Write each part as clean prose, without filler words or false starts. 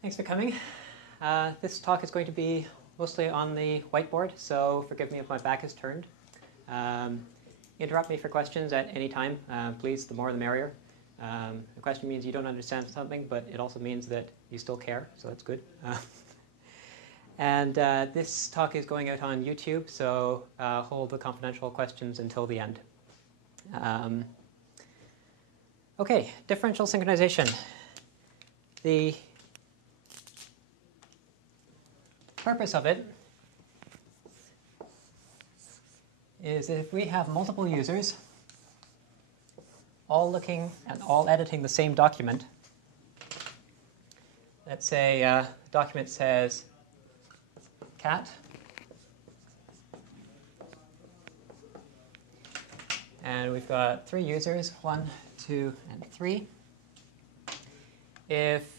Thanks for coming. This talk is going to be mostly on the whiteboard, so forgive me if my back is turned. Interrupt me for questions at any time. Please, the more the merrier. The question means you don't understand something, but it also means that you still care, so that's good. And this talk is going out on YouTube, so hold the confidential questions until the end. Okay, differential synchronization. The purpose of it is if we have multiple users all looking and all editing the same document. Let's say the document says cat, and we've got 3 users, 1, 2, and 3. If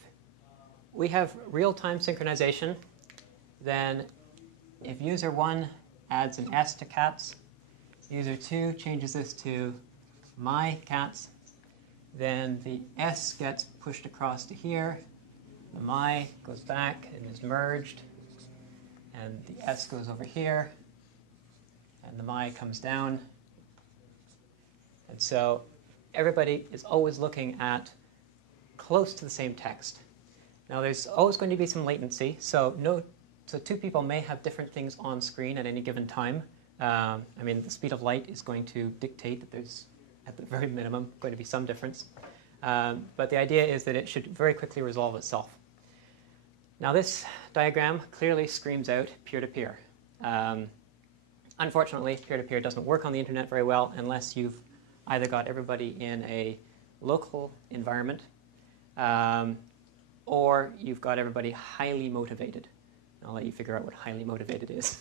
we have real-time synchronization, then if user 1 adds an S to cats, user 2 changes this to my cats, then the S gets pushed across to here, the my goes back and is merged, and the S goes over here, and the my comes down. And so everybody is always looking at close to the same text. Now there's always going to be some latency, so 2 people may have different things on screen at any given time. I mean, the speed of light is going to dictate that there's, at the very minimum, going to be some difference. But the idea is that it should very quickly resolve itself. Now this diagram clearly screams out peer-to-peer. Unfortunately, peer-to-peer doesn't work on the internet very well unless you've either got everybody in a local environment or you've got everybody highly motivated. I'll let you figure out what highly motivated is.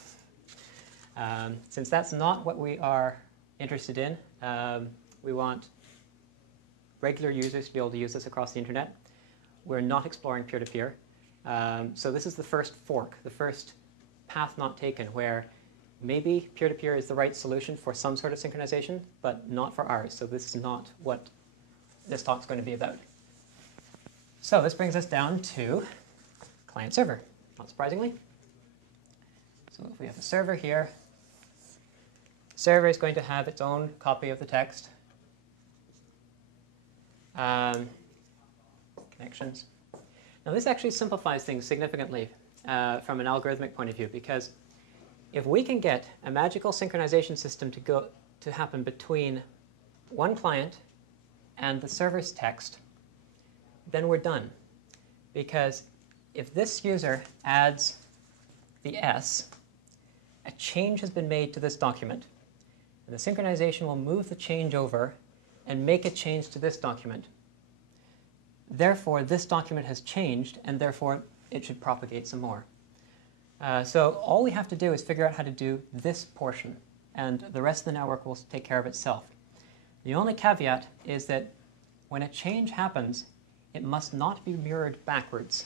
Since that's not what we are interested in, we want regular users to be able to use this across the internet. We're not exploring peer-to-peer. So this is the first fork, the first path not taken, where maybe peer-to-peer is the right solution for some sort of synchronization, but not for ours. So this is not what this talk's going to be about. So this brings us down to client-server, not surprisingly. So if we have a server here, the server is going to have its own copy of the text. Connections. Now this actually simplifies things significantly from an algorithmic point of view, because if we can get a magical synchronization system to happen between one client and the server's text, then we're done. Because if this user adds the S, a change has been made to this document. And the synchronization will move the change over and make a change to this document. Therefore, this document has changed, and therefore it should propagate some more. So all we have to do is figure out how to do this portion, and the rest of the network will take care of itself. The only caveat is that when a change happens, it must not be mirrored backwards,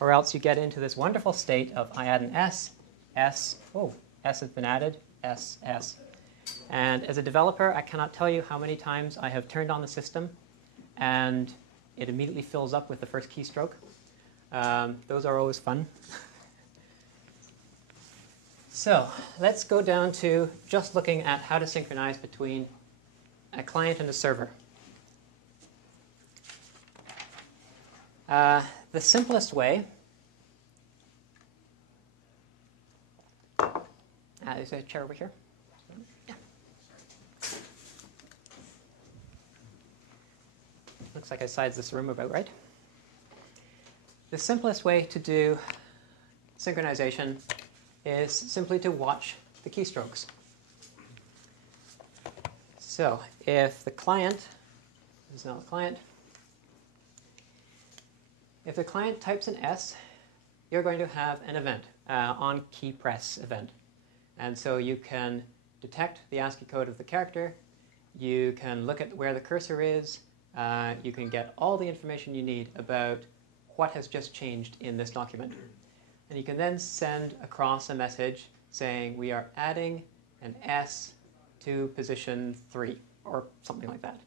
or else you get into this wonderful state of I add an S, S, oh, S has been added, S, S. And as a developer, I cannot tell you how many times I have turned on the system and it immediately fills up with the first keystroke. Those are always fun. So let's go down to just looking at how to synchronize between a client and a server. The simplest way, there's a chair over here. Yeah. Looks like I sized this room about right. The simplest way to do synchronization is simply to watch the keystrokes. So if the client, this is now the client, if the client types an S, you're going to have an event, on key press event. And so you can detect the ASCII code of the character, you can look at where the cursor is, you can get all the information you need about what has just changed in this document. And you can then send across a message saying we are adding an S to position 3, or something like that.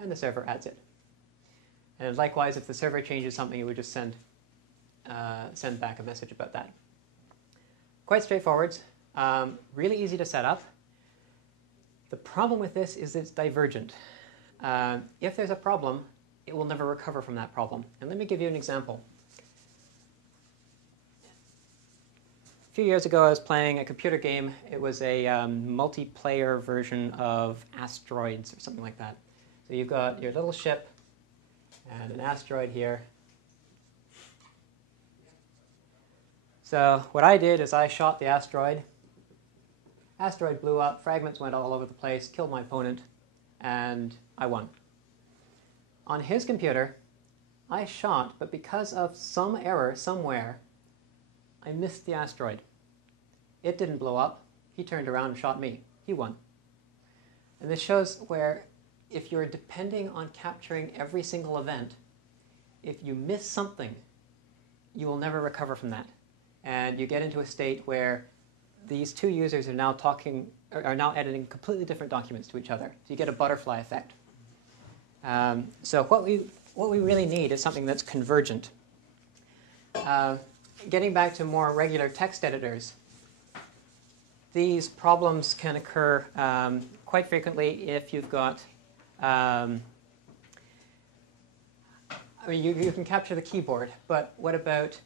And the server adds it. And likewise, if the server changes something, it would just send send back a message about that. Quite straightforward, really easy to set up. The problem with this is it's divergent. If there's a problem, it will never recover from that problem. And let me give you an example. A few years ago, I was playing a computer game. It was a multiplayer version of Asteroids or something like that. So you've got your little ship and an asteroid here. So what I did is I shot the asteroid. Asteroid blew up, fragments went all over the place, killed my opponent, and I won. On his computer, I shot, but because of some error somewhere, I missed the asteroid. It didn't blow up. He turned around and shot me. He won. And this shows where if you're depending on capturing every single event, if you miss something, you will never recover from that. And you get into a state where these two users are now editing completely different documents to each other. So you get a butterfly effect. So what we really need is something that's convergent. Getting back to more regular text editors, these problems can occur quite frequently if you've got, you can capture the keyboard, but what about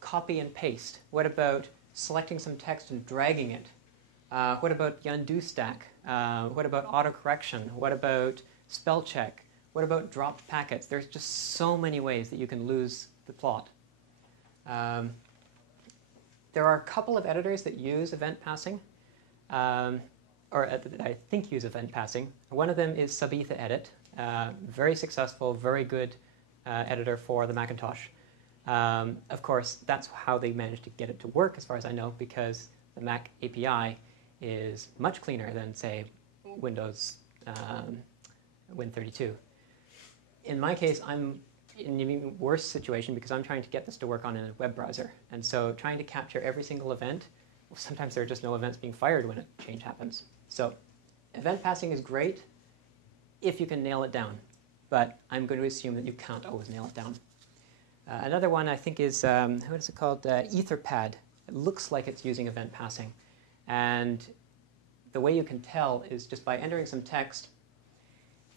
copy and paste? What about selecting some text and dragging it? What about the undo stack? What about autocorrection? What about spell check? What about dropped packets? There's just so many ways that you can lose the plot. There are a couple of editors that use event passing, or that I think use event passing. One of them is Subetha Edit, very successful, very good editor for the Macintosh. Of course, that's how they managed to get it to work, as far as I know, because the Mac API is much cleaner than, say, Windows Win32. In my case, I'm in an even worse situation because I'm trying to get this to work on a web browser. And so trying to capture every single event, well, sometimes there are just no events being fired when a change happens. So event passing is great if you can nail it down. But I'm going to assume that you can't always nail it down. Another one I think is, what is it called? Etherpad. It looks like it's using event passing. And the way you can tell is just by entering some text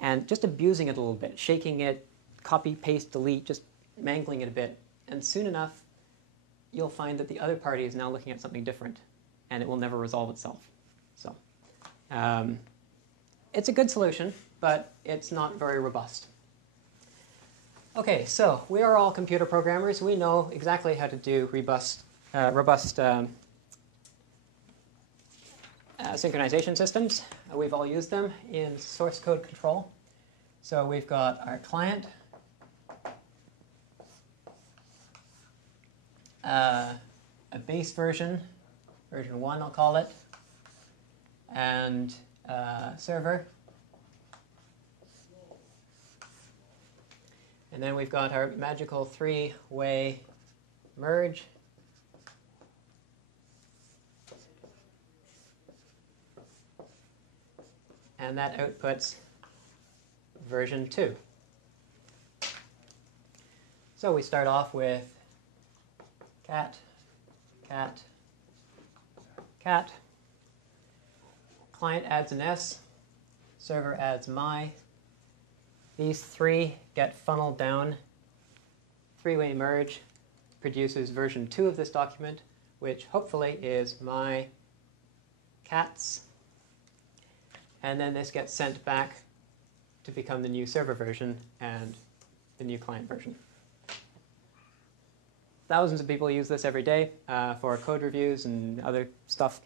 and just abusing it a little bit, shaking it, copy, paste, delete, just mangling it a bit. And soon enough, you'll find that the other party is now looking at something different, and it will never resolve itself. So it's a good solution, but it's not very robust. Okay, so we are all computer programmers. We know exactly how to do robust synchronization systems. We've all used them in source code control. So we've got our client, a base version, version 1 I'll call it, and server. And then we've got our magical three-way merge. And that outputs version 2. So we start off with cat, cat, cat. Client adds an S. Server adds my. These three get funneled down. Three-way merge produces version 2 of this document, which hopefully is my cats. And then this gets sent back to become the new server version and the new client version. Thousands of people use this every day for code reviews and other stuff.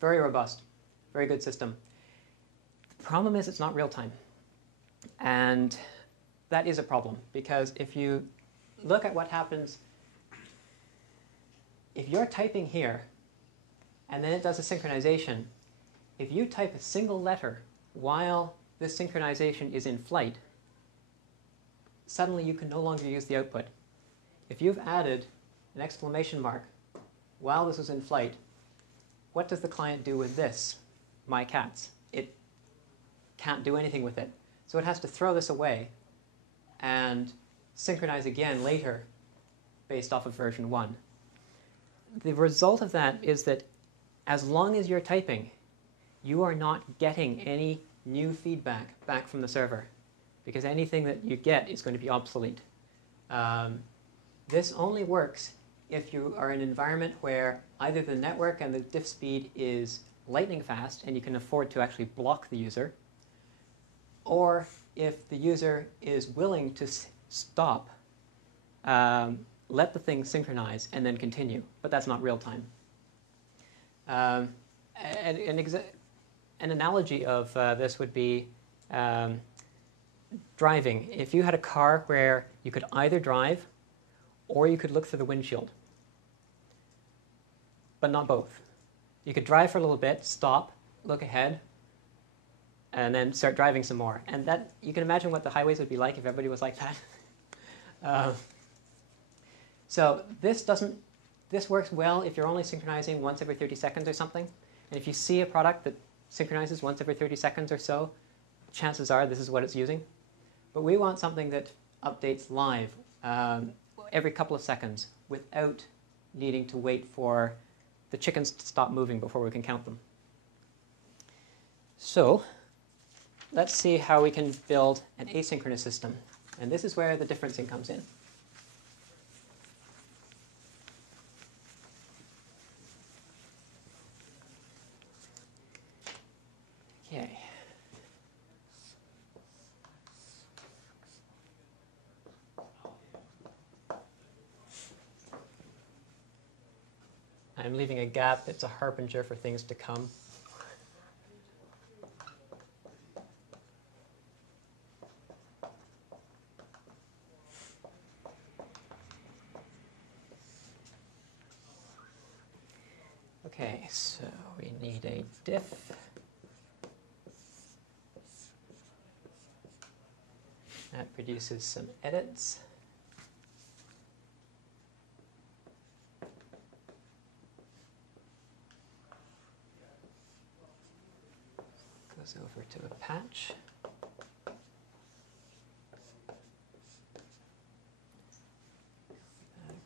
Very robust, very good system. The problem is it's not real time. And that is a problem, because if you look at what happens, if you're typing here and then it does a synchronization, if you type a single letter while this synchronization is in flight, suddenly you can no longer use the output. If you've added an exclamation mark while this is in flight, what does the client do with this, my cats? It can't do anything with it. So it has to throw this away and synchronize again later based off of version 1. The result of that is that as long as you're typing, you are not getting any new feedback back from the server, because anything that you get is going to be obsolete. This only works if you are in an environment where either the network and the diff speed is lightning fast and you can afford to actually block the user, or if the user is willing to stop, let the thing synchronize, and then continue. But that's not real time. An analogy of this would be driving. If you had a car where you could either drive or you could look through the windshield, but not both. You could drive for a little bit, stop, look ahead, and then start driving some more. And that, you can imagine what the highways would be like if everybody was like that. So this works well if you're only synchronizing once every 30 seconds or something. And if you see a product that synchronizes once every 30 seconds or so, chances are this is what it's using. But we want something that updates live every couple of seconds without needing to wait for the chickens to stop moving before we can count them. So let's see how we can build an asynchronous system. And this is where the differencing comes in. Okay. I'm leaving a gap that's a harbinger for things to come. Okay, so we need a diff. That produces some edits. Goes over to a patch.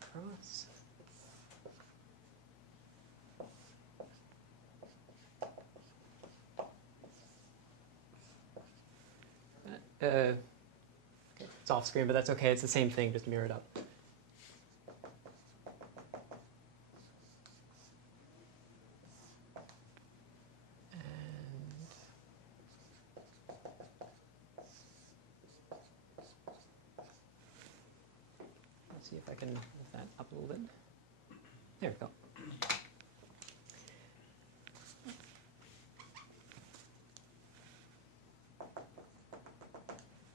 Across. Okay, it's off screen, but that's okay. It's the same thing, just mirrored up. Let's see if I can move that up a little bit. There we go.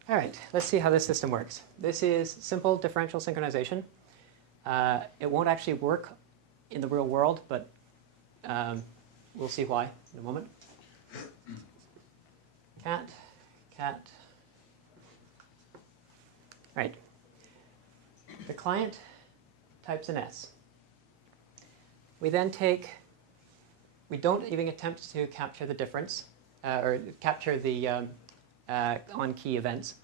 All right, let's see how this system works. This is simple differential synchronization. It won't actually work in the real world, but we'll see why in a moment. Cat, cat. All right. The client types an S. We then we don't even attempt to capture the difference, or capture the on-key events.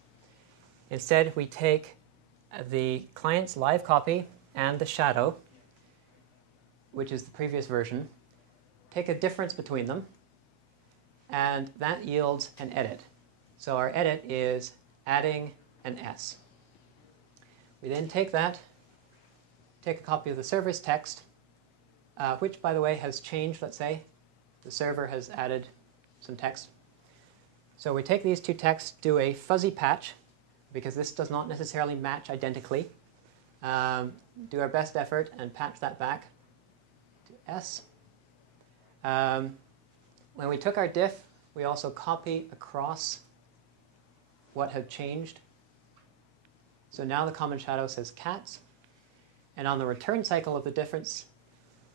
Instead, we take the client's live copy and the shadow, which is the previous version, take a difference between them, and that yields an edit. So our edit is adding an S. We then take that, take a copy of the server's text, which, by the way, has changed, let's say. The server has added some text. So we take these two texts, do a fuzzy patch, because this does not necessarily match identically. Do our best effort and patch that back to S. When we took our diff, we also copy across what had changed. So now the common shadow says cats. And on the return cycle of the difference,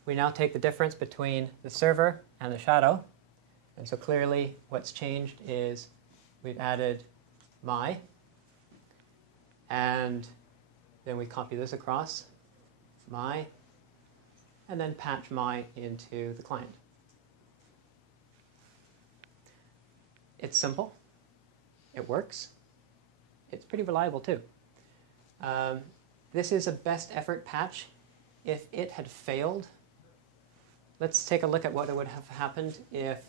we now take the difference between the server and the shadow. And so clearly what's changed is we've added my, and then we copy this across, my, and then patch my into the client. It's simple. It works. It's pretty reliable too. this is a best effort patch. If it had failed, let's take a look at what would have happened if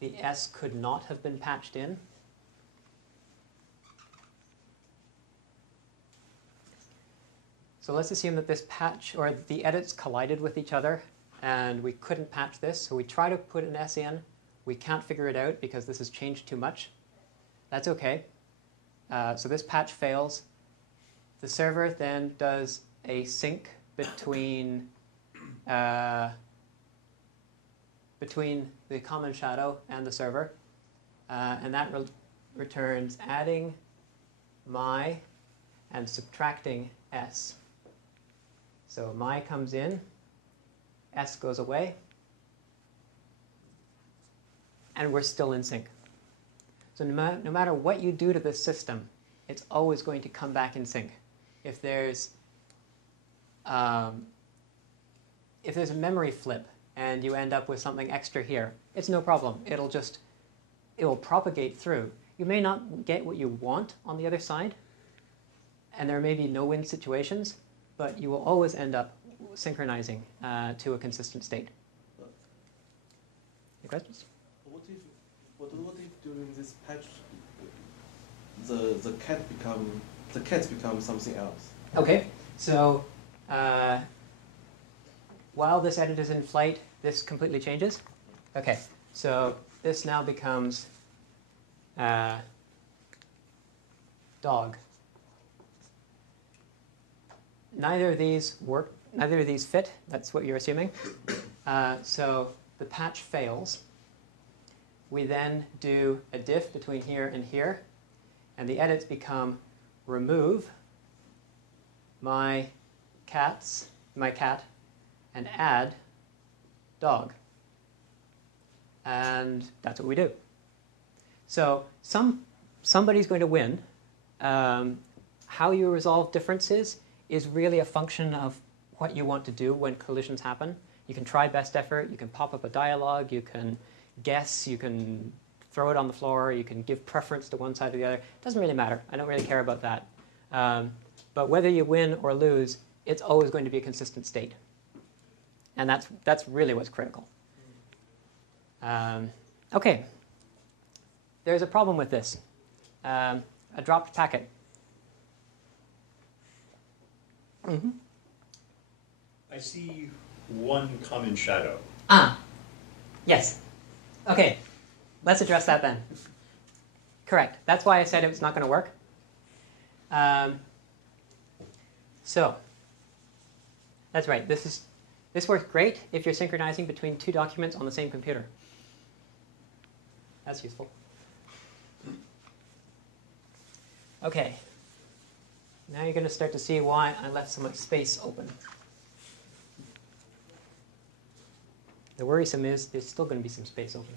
the S could not have been patched in. So let's assume that this patch, or the edits collided with each other, and we couldn't patch this. So we try to put an S in. We can't figure it out because this has changed too much. That's OK. So this patch fails. The server then does a sync between the common shadow and the server. And that returns adding my and subtracting S. So my comes in, S goes away, and we're still in sync. So no matter what you do to this system, it's always going to come back in sync. If there's a memory flip and you end up with something extra here, it's no problem. It will propagate through. You may not get what you want on the other side, and there may be no-win situations, but you will always end up synchronizing to a consistent state. Any questions? What if during this patch the cats become something else? Okay, so while this edit is in flight, this completely changes. Okay, so this now becomes dog. Neither of these work. Neither of these fit. That's what you're assuming. So the patch fails. We then do a diff between here and here, and the edits become remove my cat, and add dog. And that's what we do. So somebody's going to win. How you resolve differences is really a function of what you want to do when collisions happen. You can try best effort, you can pop up a dialogue, you can guess, you can throw it on the floor, you can give preference to one side or the other. It doesn't really matter. I don't really care about that. But whether you win or lose, it's always going to be a consistent state. And that's really what's critical. Okay. There's a problem with this. A dropped packet. Mm-hmm. I see one common shadow. Yes. Okay, let's address that then. Correct. That's why I said it's not going to work. So that's right. This works great if you're synchronizing between two documents on the same computer. That's useful. Okay. Now you're going to start to see why I left so much space open. The worrisome is there's still going to be some space open.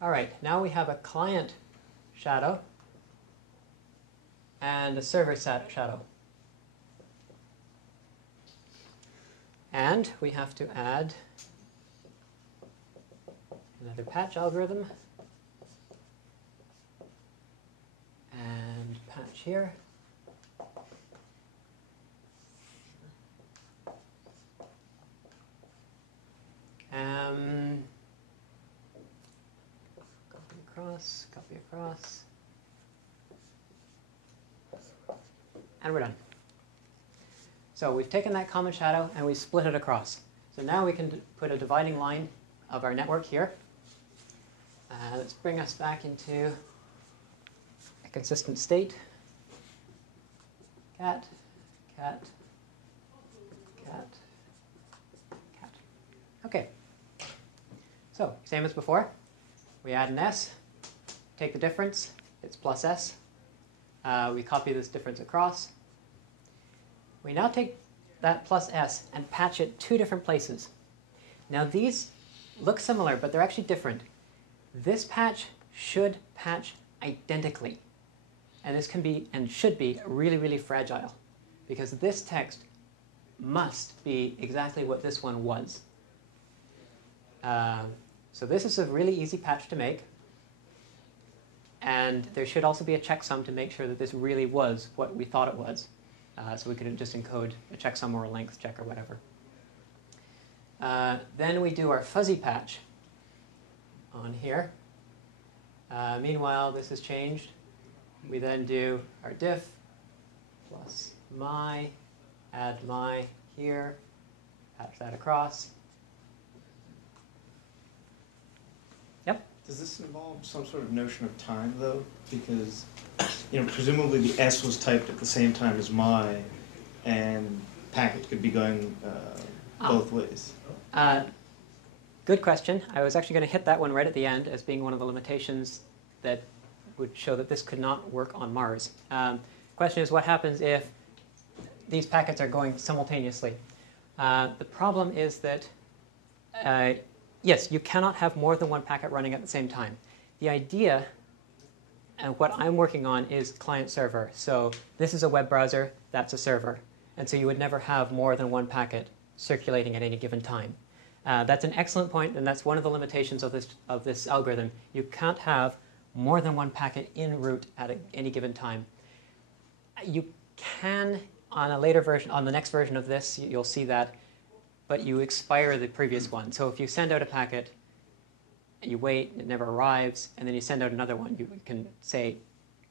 All right, now we have a client shadow and a server shadow. And we have to add another patch algorithm. And patch here. Copy across. And we're done. So we've taken that common shadow and we split it across. So now we can put a dividing line of our network here. Let's bring us back into a consistent state. Cat, cat, cat, cat. Okay. So same as before. We add an S, take the difference, it's plus S. We copy this difference across. We now take that plus S and patch it two different places. Now these look similar, but they're actually different. This patch should patch identically. And this can be and should be really, really fragile, because this text must be exactly what this one was. So this is a really easy patch to make. And there should also be a checksum to make sure that this really was what we thought it was. So we could just encode a checksum or a length check or whatever. Then we do our fuzzy patch on here. Meanwhile, this has changed. We then do our diff plus my, add my here, patch that across. Yep? Does this involve some sort of notion of time, though? Because, presumably the S was typed at the same time as my, and packet could be going both ways. Good question. I was actually going to hit that one right at the end as being one of the limitations that would show that this could not work on Mars. Question is, what happens if these packets are going simultaneously? The problem is that, yes, you cannot have more than one packet running at the same time. The idea, and what I'm working on, is client-server. So this is a web browser, that's a server. And so you would never have more than one packet circulating at any given time. That's an excellent point, and that's one of the limitations of this algorithm. You can't have more than one packet en route at any given time. You can, on a later version, on the next version of this, you'll see that, but you expire the previous one. So if you send out a packet, you wait, it never arrives, and then you send out another one, you can say,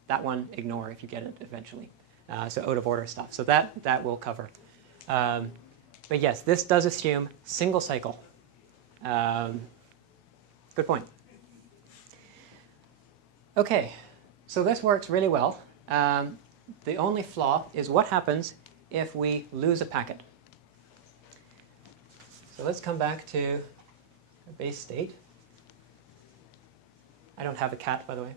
that one, ignore if you get it eventually. So out of order stuff. So that will cover. But yes, this does assume single cycle. Good point. OK, so this works really well. The only flaw is what happens if we lose a packet. So let's come back to a base state. I don't have a cat, by the way.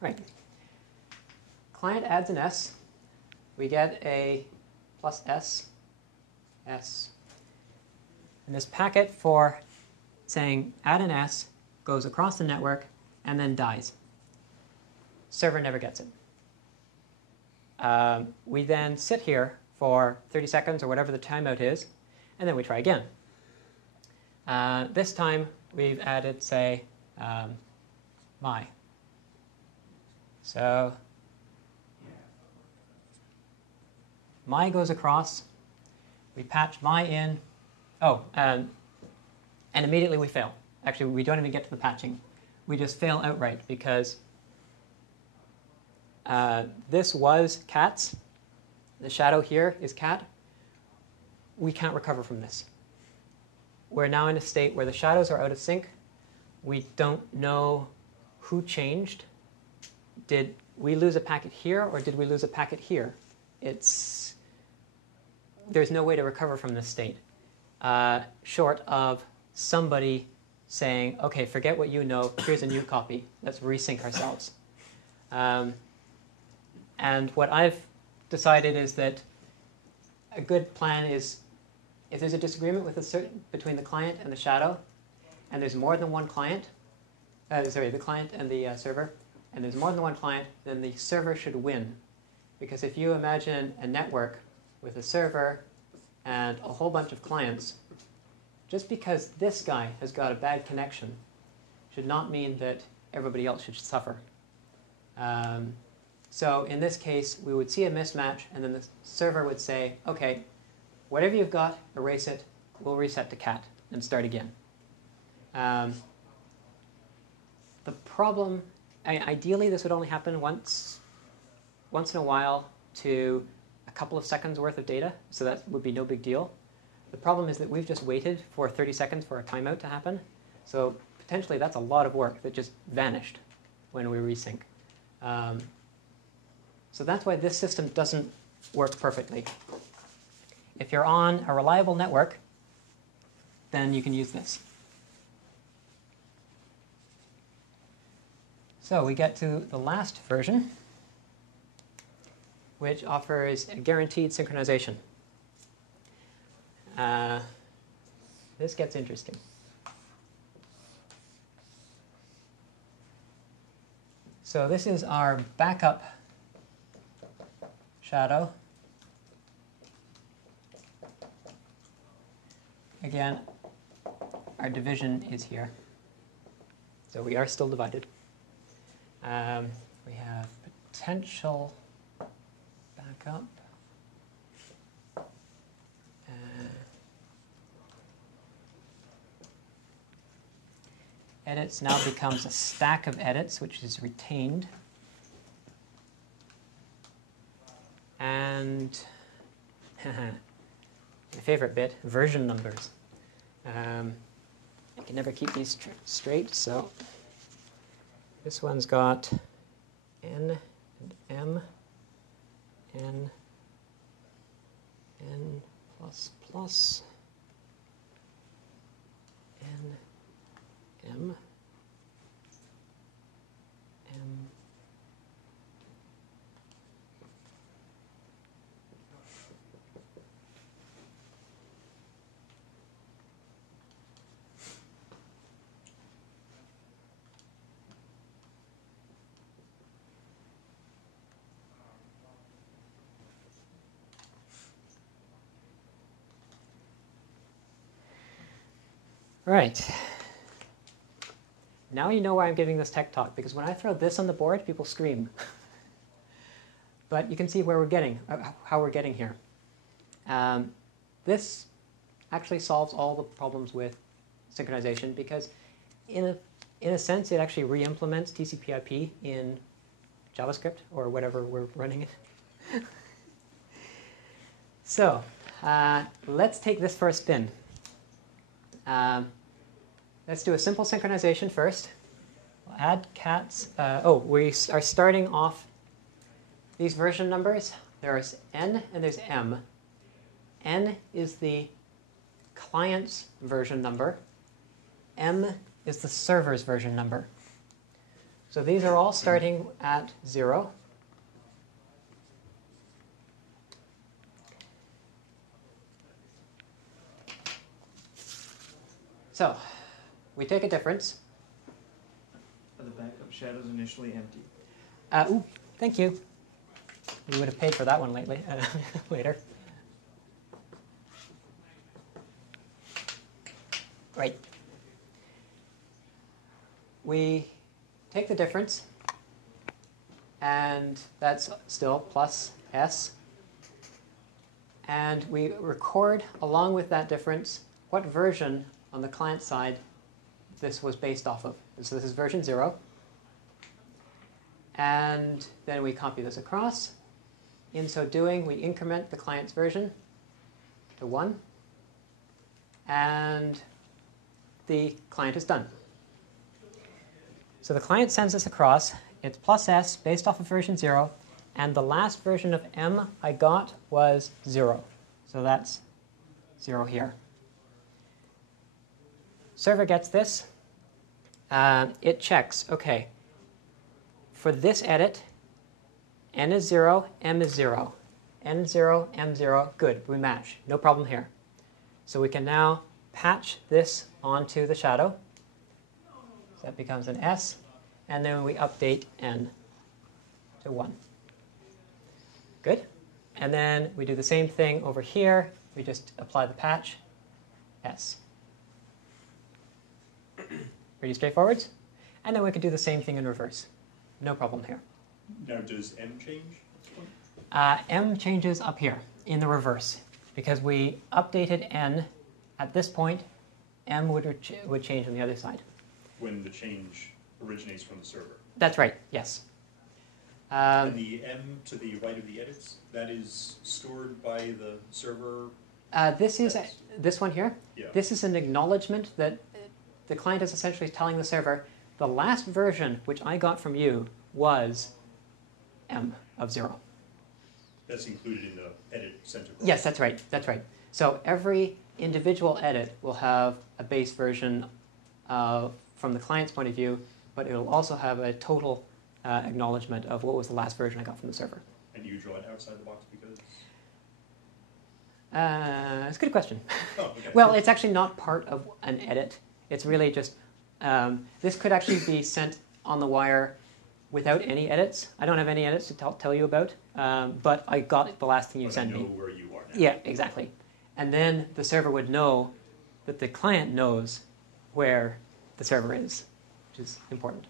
Right. Client adds an S. We get a plus S, S. And this packet for saying add an S goes across the network and then dies. Server never gets it. We then sit here for 30 seconds or whatever the timeout is, and then we try again. This time we've added, say, my. So my goes across. We patch my in. Oh, and immediately we fail. Actually, we don't even get to the patching. We just fail outright because this was cats. The shadow here is cat. We can't recover from this. We're now in a state where the shadows are out of sync. We don't know who changed. Did we lose a packet here, or did we lose a packet here? There's no way to recover from this state, short of somebody saying, OK, forget what you know. Here's a new copy. Let's resync ourselves. And what I've decided is that a good plan is, if there's a disagreement between the client and the shadow, and there's more than one client, the client and the server, and there's more than one client, then the server should win. Because if you imagine a network with a server and a whole bunch of clients, just because this guy has got a bad connection should not mean that everybody else should suffer. So in this case, we would see a mismatch, and then the server would say, OK, whatever you've got, erase it. We'll reset to cat and start again. The problem, ideally, this would only happen once in a while to a couple of seconds worth of data, so that would be no big deal. The problem is that we've just waited for 30 seconds for a timeout to happen. So potentially, that's a lot of work that just vanished when we resync. So that's why this system doesn't work perfectly. If you're on a reliable network, then you can use this. So we get to the last version, which offers a guaranteed synchronization. This gets interesting. So this is our backup shadow. again, our division is here. So we are still divided. We have potential backup. Edits now becomes a stack of edits, which is retained. And my favorite bit, version numbers. I can never keep these straight, so this one's got N and M, N plus plus, N, M, M, Right. Now you know why I'm giving this tech talk, because when I throw this on the board, people scream. But you can see where we're getting, how we're getting here. This actually solves all the problems with synchronization, because in a sense, it actually re-implements TCP/IP in JavaScript or whatever we're running it. So let's take this for a spin. Let's do a simple synchronization first. We'll add cats. We are starting off these version numbers. There's N and there's M. N is the client's version number. M is the server's version number. So these are all starting at 0. So we take a difference. Are the backup shadows initially empty? Ooh, thank you. We would have paid for that one lately, later. Right. We take the difference, and that's still plus S. And we record, along with that difference, what version on the client side this was based off of. So this is version 0. And then we copy this across. In so doing, we increment the client's version to 1. And the client is done. So the client sends this across. It's plus S based off of version 0. And the last version of M I got was 0. So that's 0 here. Server gets this. It checks, OK, for this edit, N is 0, M is 0. N 0, M 0, good, we match, no problem here. So we can now patch this onto the shadow. So that becomes an S, and then we update N to 1. Good. And then we do the same thing over here. We just apply the patch, S. Pretty straightforward. And then we could do the same thing in reverse. No problem here. Now, does M change at this point? M changes up here in the reverse. Because we updated N at this point, M would change on the other side. When the change originates from the server. That's right, yes. And the M to the right of the edits, that is stored by the server? This one here. Yeah. This is an acknowledgement that the client is essentially telling the server, the last version which I got from you was M of 0. That's included in the edit center. Yes, that's right. That's right. So every individual edit will have a base version from the client's point of view, but it will also have a total acknowledgement of what was the last version I got from the server. And do you draw it outside the box because? That's a good question. Oh, okay. Well, it's actually not part of an edit. It's really just, this could actually be sent on the wire without any edits. I don't have any edits to tell you about, but I got the last thing you sent me. I know where you are now. Yeah, exactly. And then the server would know that the client knows where the server is, which is important.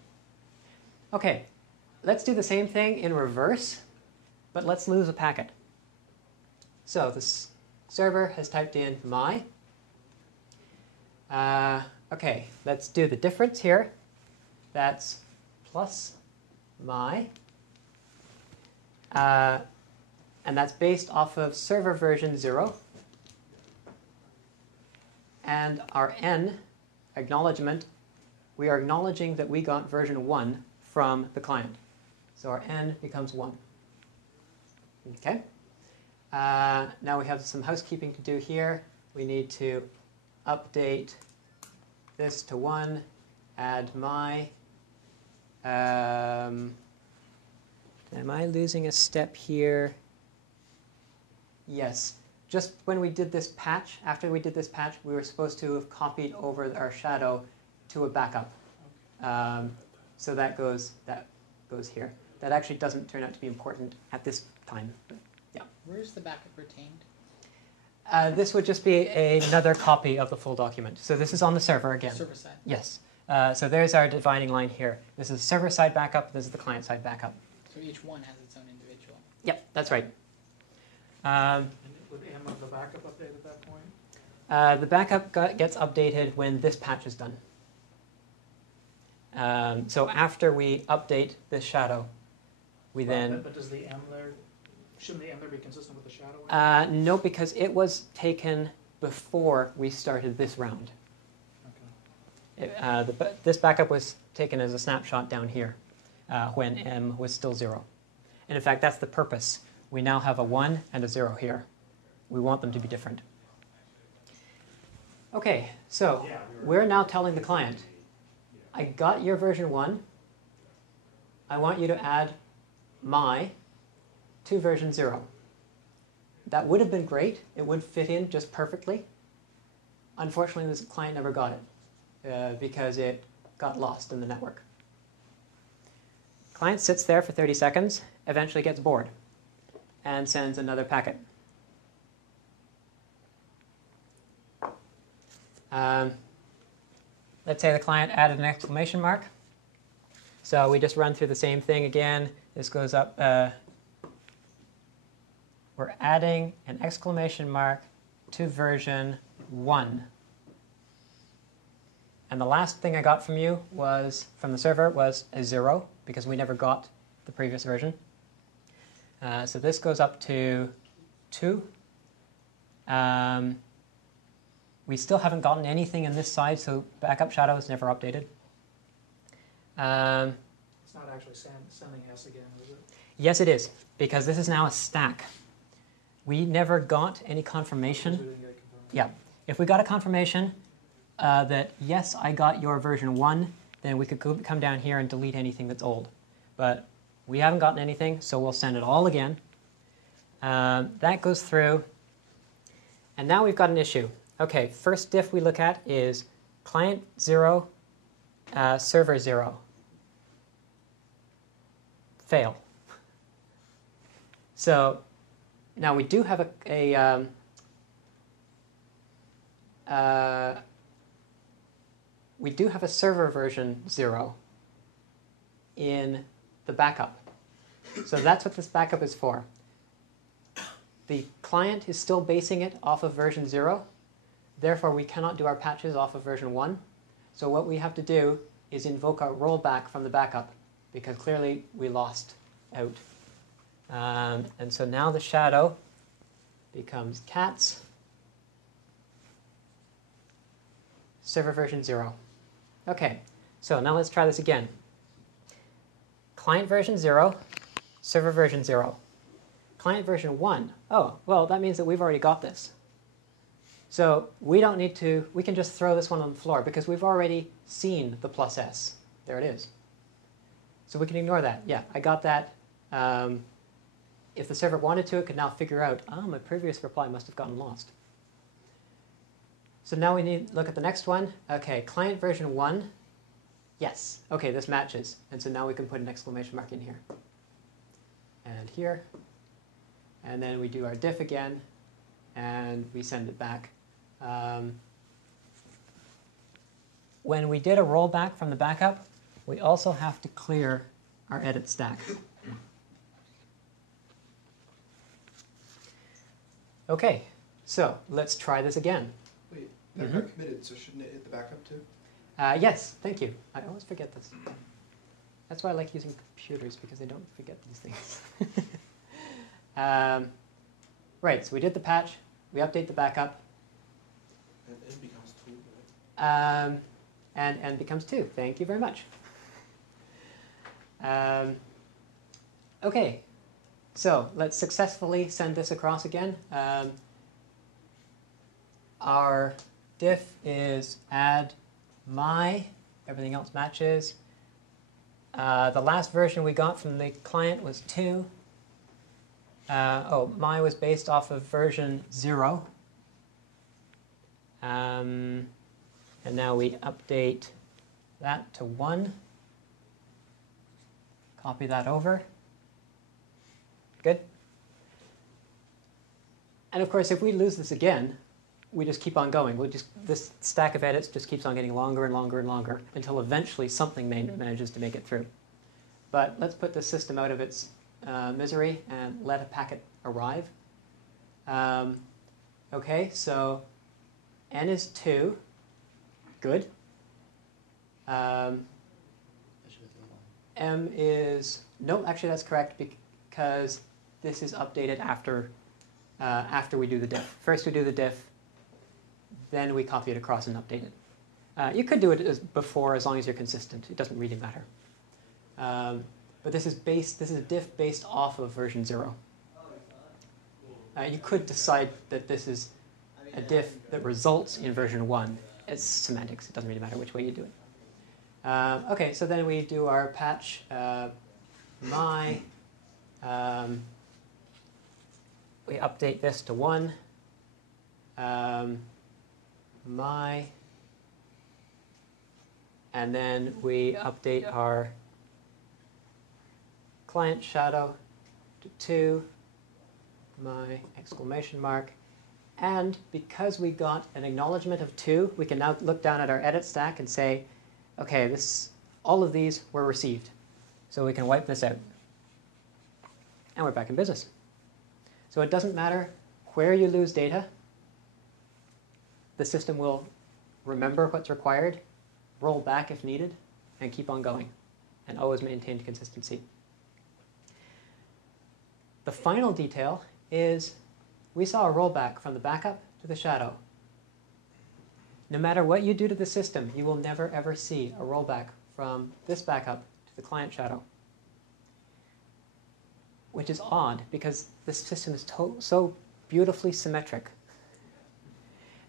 Okay, let's do the same thing in reverse, but let's lose a packet. So this server has typed in my. Okay, let's do the difference here. That's plus my. And that's based off of server version 0. And our n acknowledgement, we are acknowledging that we got version 1 from the client. So our n becomes 1. Okay. Now we have some housekeeping to do here. We need to update this to 1, add my. Am I losing a step here? Yes. Just when we did this patch, after we did this patch, we were supposed to have copied over our shadow to a backup. So that goes here. That actually doesn't turn out to be important at this time. But yeah. Where is the backup retained? This would just be another copy of the full document. So this is on the server again. Server side. Yes. So there's our dividing line here. This is server-side backup. This is the client-side backup. So each one has its own individual. Yep, that's right. Would M of the backup update at that point? The backup gets updated when this patch is done. So after we update this shadow, we then... But does the M there, shouldn't the M there be consistent with the shadow? No, because it was taken before we started this round. Okay. This backup was taken as a snapshot down here when M was still 0. And in fact, that's the purpose. We now have a 1 and a 0 here. We want them to be different. Okay, so we're now telling the client, I got your version 1. I want you to add my to version 0. That would have been great. It would fit in just perfectly. Unfortunately, this client never got it because it got lost in the network. Client sits there for 30 seconds, eventually gets bored, and sends another packet. Let's say the client added an exclamation mark. So we just run through the same thing again. This goes up. We're adding an exclamation mark to version 1. And the last thing I got from you was, from the server, was a 0, because we never got the previous version. So this goes up to 2. We still haven't gotten anything in this side, so backup shadow is never updated. It's not actually sending S again, is it? Yes, it is, because this is now a stack. We never got any confirmation. Because we didn't get it confirmed. Yeah. If we got a confirmation that, yes, I got your version 1, then we could come down here and delete anything that's old. But we haven't gotten anything, so we'll send it all again. That goes through. And now we've got an issue. Okay, first diff we look at is client 0, server 0. Fail. So now we do have we do have a server version 0 in the backup. So that's what this backup is for. The client is still basing it off of version 0. Therefore, we cannot do our patches off of version 1. So what we have to do is invoke a rollback from the backup, because clearly we lost out. And so now the shadow becomes cats server version 0. Okay, so now let's try this again. Client version 0, server version 0. Client version 1. Oh, well, that means that we've already got this. So we don't need to, we can just throw this one on the floor because we've already seen the plus S. There it is. So we can ignore that. Yeah, I got that. If the server wanted to, it could now figure out, oh, my previous reply must have gotten lost. So now we need to look at the next one. Okay, client version 1. Yes. Okay, this matches. And so now we can put an exclamation mark in here. And here. And then we do our diff again. And we send it back. when we did a rollback from the backup, we also have to clear our edit stack. Okay, so let's try this again. Wait, that got committed, so shouldn't it hit the backup too? Yes, thank you. I always forget this. That's why I like using computers, because they don't forget these things. Right, so we did the patch, we update the backup. And n becomes 2, right? And n becomes 2. Thank you very much. Okay, so let's successfully send this across again. Our diff is add my, everything else matches. The last version we got from the client was 2. My was based off of version 0. And now we update that to 1. Copy that over. Good. And of course, if we lose this again, we just keep on going. This stack of edits just keeps on getting longer and longer and longer until eventually something manages to make it through. But let's put the system out of its misery and let a packet arrive. Okay, so n is 2. Good. M is, no, actually that's correct because this is updated after we do the diff. First we do the diff, then we copy it across and update it. You could do it before as long as you're consistent. It doesn't really matter. But this is a diff based off of version 0. You could decide that this is a diff that results in version 1. It's semantics. It doesn't really matter which way you do it. Okay, so then we do our patch my. We update this to 1. My. And then we update our client shadow to 2. My exclamation mark. And because we got an acknowledgement of 2, we can now look down at our edit stack and say, okay, all of these were received. So we can wipe this out. And we're back in business. So it doesn't matter where you lose data. The system will remember what's required, roll back if needed, and keep on going, and always maintain consistency. The final detail is we saw a rollback from the backup to the shadow. No matter what you do to the system, you will never ever see a rollback from this backup to the client shadow. Which is odd because this system is so beautifully symmetric.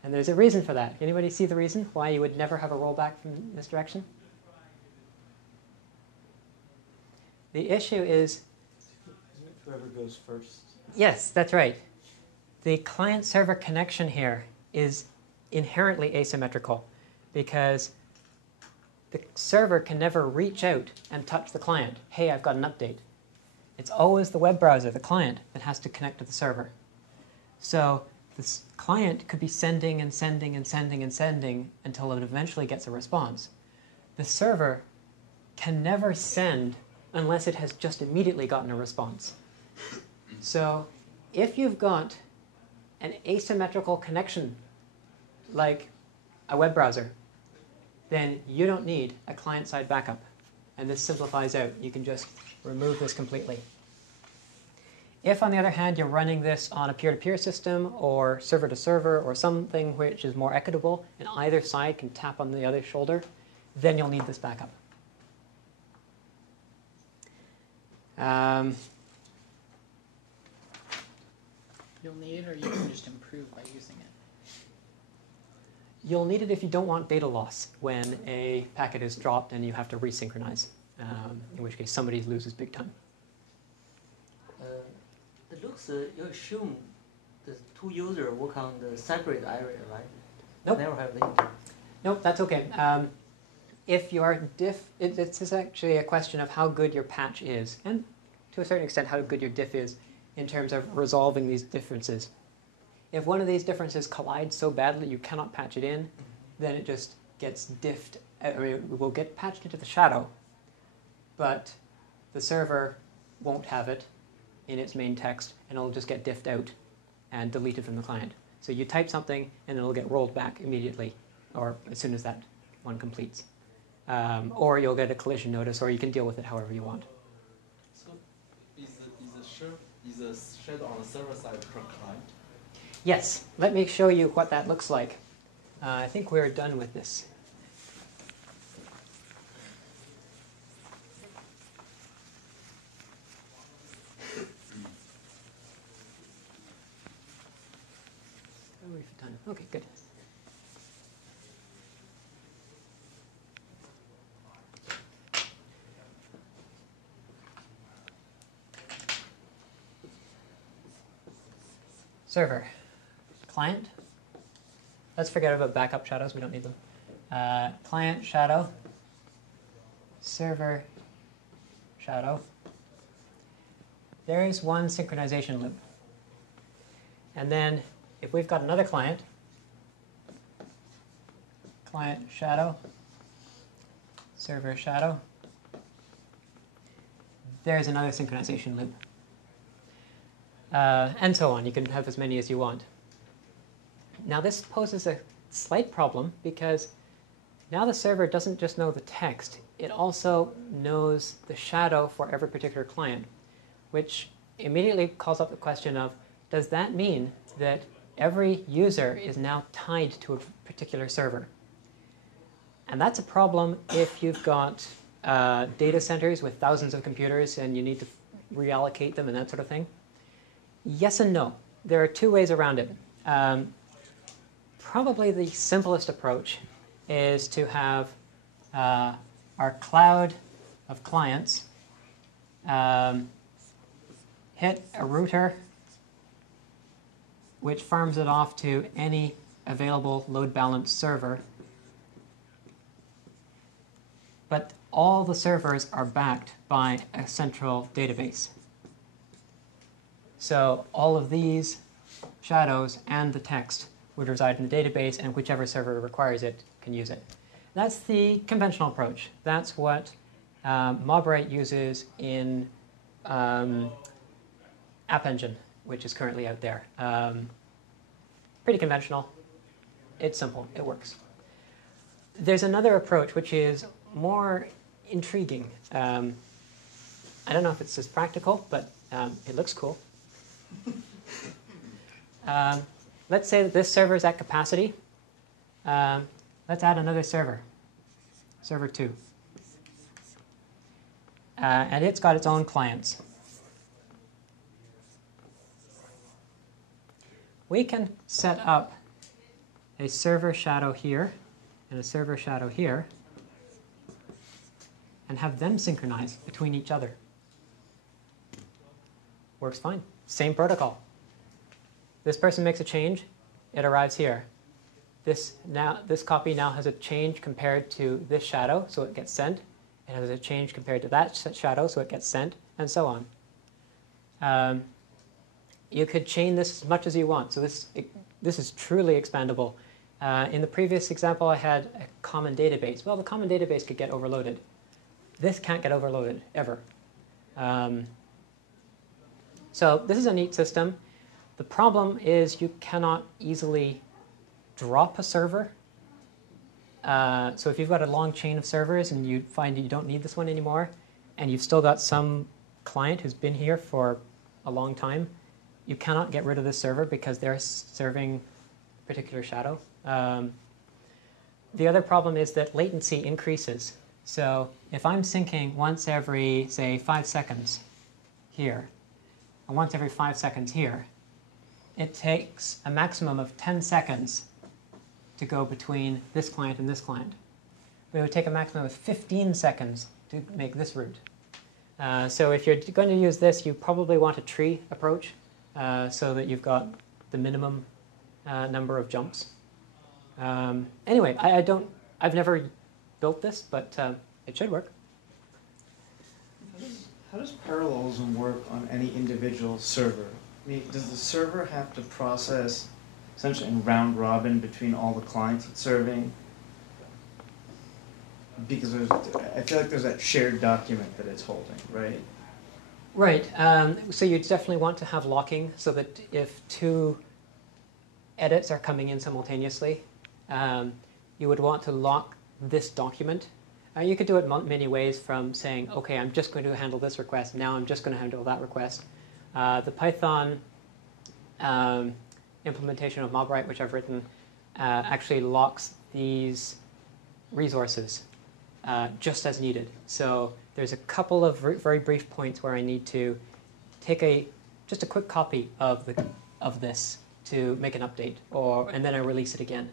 And there's a reason for that. Anybody see the reason why you would never have a rollback from this direction? The issue is... Isn't it whoever goes first? Yes, that's right. The client-server connection here is inherently asymmetrical because the server can never reach out and touch the client. Hey, I've got an update. It's always the web browser, the client, that has to connect to the server. So this client could be sending and sending and sending and sending until it eventually gets a response. The server can never send unless it has just immediately gotten a response. So if you've got an asymmetrical connection like a web browser, then you don't need a client-side backup. And this simplifies out. You can just remove this completely. If, on the other hand, you're running this on a peer-to-peer system or server-to-server or something which is more equitable and either side can tap on the other shoulder, then you'll need this backup. You'll need it, or you can just improve by using it? You'll need it if you don't want data loss when a packet is dropped and you have to resynchronize, in which case somebody loses big time. It looks, you assume the two users work on the separate area, right? Nope. Never have linked. Nope, that's okay. If your diff, it's actually a question of how good your patch is, and to a certain extent how good your diff is in terms of resolving these differences. If one of these differences collides so badly you cannot patch it in, then it just gets diffed I mean, it will get patched into the shadow, but the server won't have it in its main text, and it'll just get diffed out and deleted from the client. So you type something, and it'll get rolled back immediately, or as soon as that one completes. Or you'll get a collision notice, or you can deal with it however you want. So is the shadow on the server side per client? Yes, let me show you what that looks like. I think we're done with this. Oh, we've done. Okay, good. Server. Client. Let's forget about backup shadows. We don't need them. Client shadow. Server shadow. There is one synchronization loop. And then if we've got another client, client shadow, server shadow, there's another synchronization loop. And so on. You can have as many as you want. Now this poses a slight problem because now the server doesn't just know the text, it also knows the shadow for every particular client, which immediately calls up the question of, does that mean that every user is now tied to a particular server? And that's a problem if you've got data centers with thousands of computers and you need to reallocate them and that sort of thing. Yes and no. There are two ways around it. Probably the simplest approach is to have our cloud of clients hit a router which farms it off to any available load balanced server. But all the servers are backed by a central database. So all of these shadows and the text would reside in the database, and whichever server requires it can use it. That's the conventional approach. That's what MobWrite uses in App Engine, which is currently out there. Pretty conventional. It's simple. It works. There's another approach which is more intriguing. I don't know if it's as practical, but it looks cool. Let's say that this server is at capacity. Let's add another server, server 2. And it's got its own clients. We can set up a server shadow here and a server shadow here and have them synchronize between each other. Works fine. Same protocol. This person makes a change, it arrives here. This copy now has a change compared to this shadow, so it gets sent. It has a change compared to that shadow, so it gets sent, and so on. You could chain this as much as you want, so this is truly expandable. In the previous example, I had a common database. Well, the common database could get overloaded. This can't get overloaded, ever. So this is a neat system. The problem is you cannot easily drop a server. So if you've got a long chain of servers and you find you don't need this one anymore, and you've still got some client who's been here for a long time, you cannot get rid of this server because they're serving a particular shadow. The other problem is that latency increases. So if I'm syncing once every, say, 5 seconds here, and once every 5 seconds here, it takes a maximum of 10 seconds to go between this client and this client. But it would take a maximum of 15 seconds to make this route. So if you're going to use this, you probably want a tree approach so that you've got the minimum number of jumps. Anyway, I've never built this, but it should work. How does parallelism work on any individual server? I mean, does the server have to process essentially in round robin between all the clients it's serving? because I feel like there's that shared document that it's holding, right? Right. So you definitely want to have locking so that if two edits are coming in simultaneously, you would want to lock this document. You could do it many ways, from saying, okay, I'm just going to handle this request, now I'm just going to handle that request. The Python implementation of MobWrite, which I've written, actually locks these resources just as needed. So there's a couple of very brief points where I need to take just a quick copy of this to make an update, and then I release it again.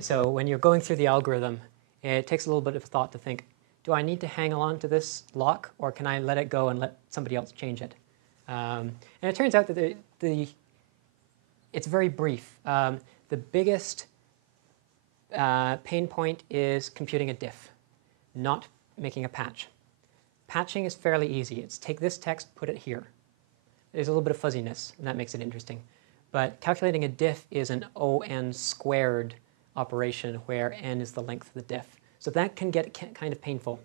So when you're going through the algorithm, it takes a little bit of thought to think, do I need to hang on to this lock, or can I let it go and let somebody else change it? And it turns out that it's very brief. The biggest pain point is computing a diff, not making a patch. Patching is fairly easy. It's take this text, put it here. There's a little bit of fuzziness, and that makes it interesting. But calculating a diff is an O(n) squared operation where n is the length of the diff. So that can get kind of painful.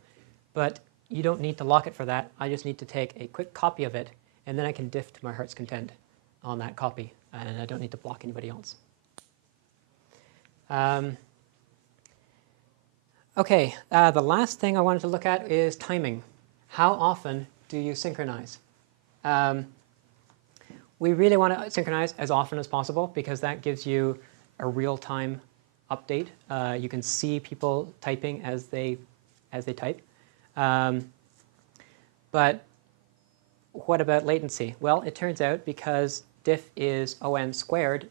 But you don't need to lock it for that. I just need to take a quick copy of it, and then I can diff to my heart's content on that copy. And I don't need to block anybody else. Okay, the last thing I wanted to look at is timing. How often do you synchronize? We really want to synchronize as often as possible because that gives you a real-time update. You can see people typing as they type. But what about latency? Well, it turns out because diff is O(n) squared,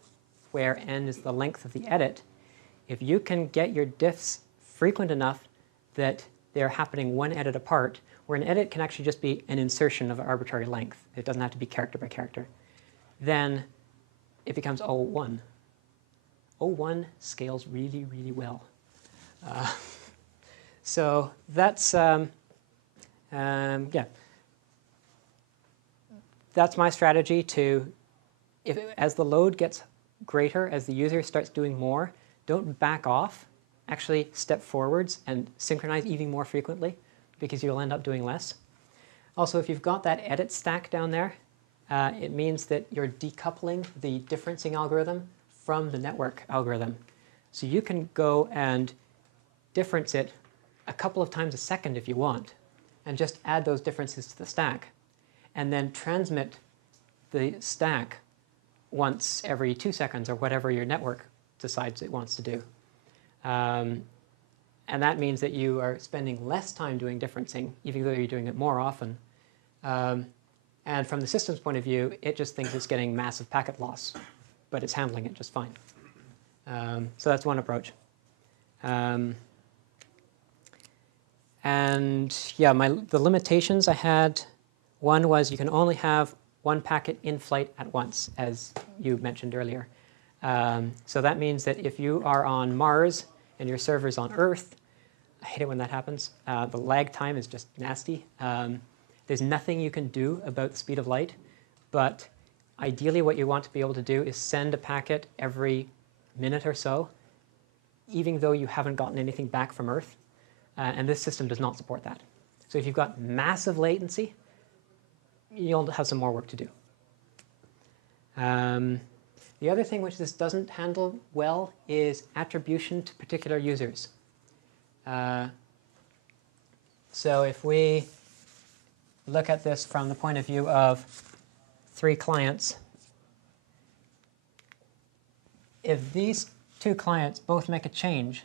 where n is the length of the edit, if you can get your diffs frequent enough that they're happening one edit apart, where an edit can actually just be an insertion of arbitrary length. It doesn't have to be character by character. Then it becomes O(1). O(1) scales really, really well. So that's, yeah. That's my strategy to, as the load gets greater, as the user starts doing more, don't back off. Actually step forwards and synchronize even more frequently because you'll end up doing less. Also, if you've got that edit stack down there, it means that you're decoupling the differencing algorithm from the network algorithm. So you can go and difference it a couple of times a second if you want, and just add those differences to the stack, and then transmit the stack once every 2 seconds or whatever your network decides it wants to do. And that means that you are spending less time doing differencing, even though you're doing it more often. And from the system's point of view, it just thinks it's getting massive packet loss, but it's handling it just fine. So that's one approach. And yeah, the limitations I had, one was you can only have one packet in flight at once, as you mentioned earlier. So that means that if you are on Mars and your server's on Earth, I hate it when that happens. The lag time is just nasty. There's nothing you can do about the speed of light, but ideally what you want to be able to do is send a packet every minute or so, even though you haven't gotten anything back from Earth. And this system does not support that. So if you've got massive latency, you'll have some more work to do. The other thing which this doesn't handle well is attribution to particular users. So if we look at this from the point of view of 3 clients, if these 2 clients both make a change,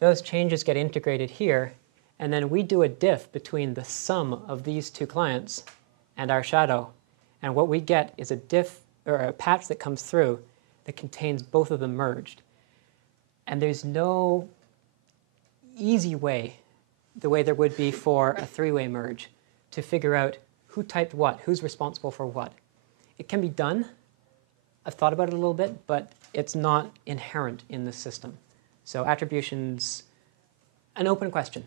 those changes get integrated here, and then we do a diff between the sum of these 2 clients and our shadow. And what we get is a diff, or a patch that comes through that contains both of them merged. And there's no easy way, the way there would be for a 3-way merge, to figure out who typed what, who's responsible for what. It can be done. I've thought about it a little bit, but it's not inherent in the system. So attribution's an open question.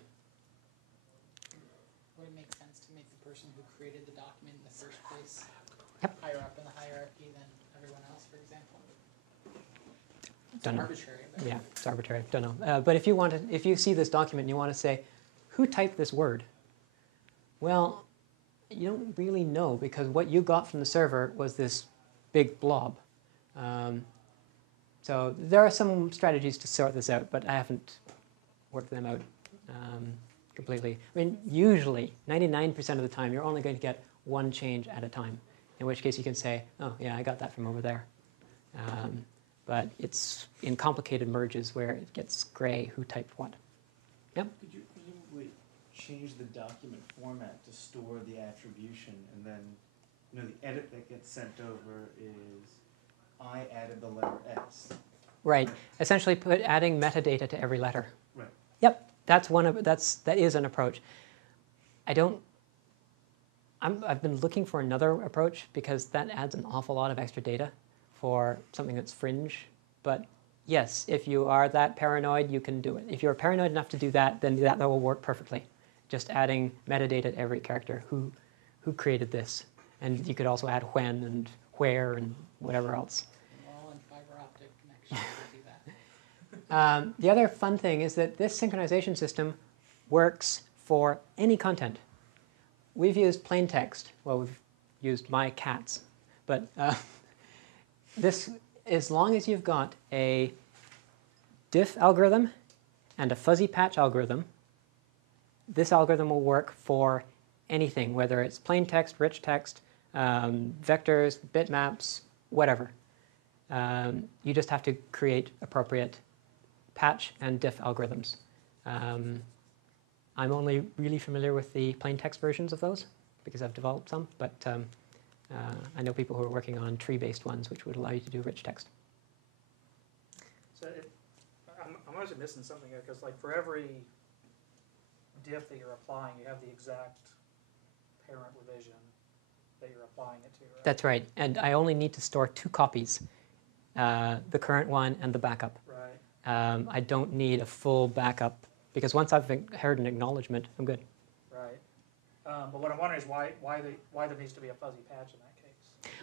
Would it make sense to make the person who created the document in the first place higher up in the hierarchy than everyone else, for example? Don't know. Arbitrary. But Yeah, it's arbitrary. Don't know. But if you see this document and you want to say, who typed this word? Well, you don't really know because what you got from the server was this big blob. So there are some strategies to sort this out, but I haven't worked them out completely. I mean, usually, 99% of the time, you're only going to get one change at a time, in which case you can say, oh, yeah, I got that from over there. But it's in complicated merges where it gets gray who typed what. Yep. Could you presumably change the document format to store the attribution, and then the edit that gets sent over is I added the letter S. Right. Essentially, adding metadata to every letter. Right. Yep. That is an approach. I've been looking for another approach because that adds an awful lot of extra data for something that's fringe. But yes, if you are that paranoid, you can do it. If you're paranoid enough to do that, then that will work perfectly. Just adding metadata to every character. Who created this? And you could also add when and where and whatever else. all in fiber optic connections to do that. The other fun thing is that this synchronization system works for any content. We've used plain text. Well, we've used my cats. But this, as long as you've got a diff algorithm and a fuzzy patch algorithm, this algorithm will work for anything, whether it's plain text, rich text, vectors, bitmaps, whatever. You just have to create appropriate patch and diff algorithms. I'm only really familiar with the plain text versions of those because I've developed some, but I know people who are working on tree-based ones which would allow you to do rich text. So I'm obviously missing something here, because like for every diff that you're applying, you have the exact parent revision that you're applying it to, right? That's right, and I only need to store 2 copies, the current one and the backup. Right. I don't need a full backup because once I've heard an acknowledgement, I'm good. Right. But what I'm wondering is why there needs to be a fuzzy patch in that case.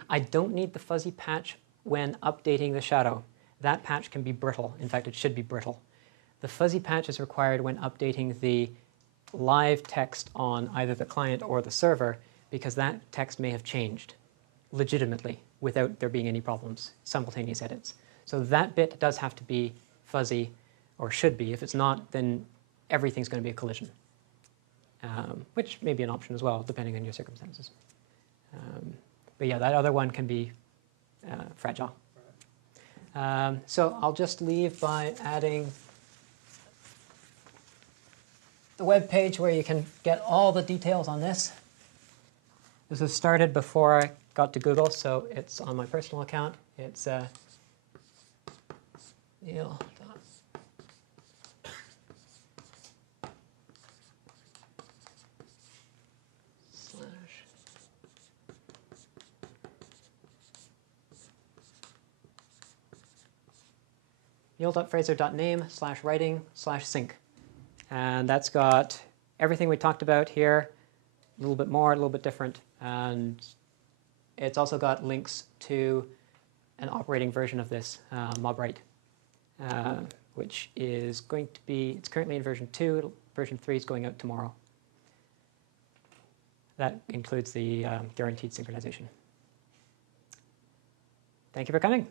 I don't need the fuzzy patch when updating the shadow. That patch can be brittle. In fact, it should be brittle. The fuzzy patch is required when updating the live text on either the client or the server because that text may have changed legitimately without there being any problems, simultaneous edits. So that bit does have to be fuzzy, or should be. If it's not, then everything's going to be a collision, which may be an option as well, depending on your circumstances. But yeah, that other one can be fragile. So I'll just leave by adding the web page where you can get all the details on this. This was started before I got to Google, so it's on my personal account. It's Neil. Neil.fraser.name/writing/sync. And that's got everything we talked about here, a little bit more, a little bit different. And it's also got links to an operating version of this, MobWrite, which is going to be, it's currently in version 2, version 3 is going out tomorrow. That includes the guaranteed synchronization. Thank you for coming.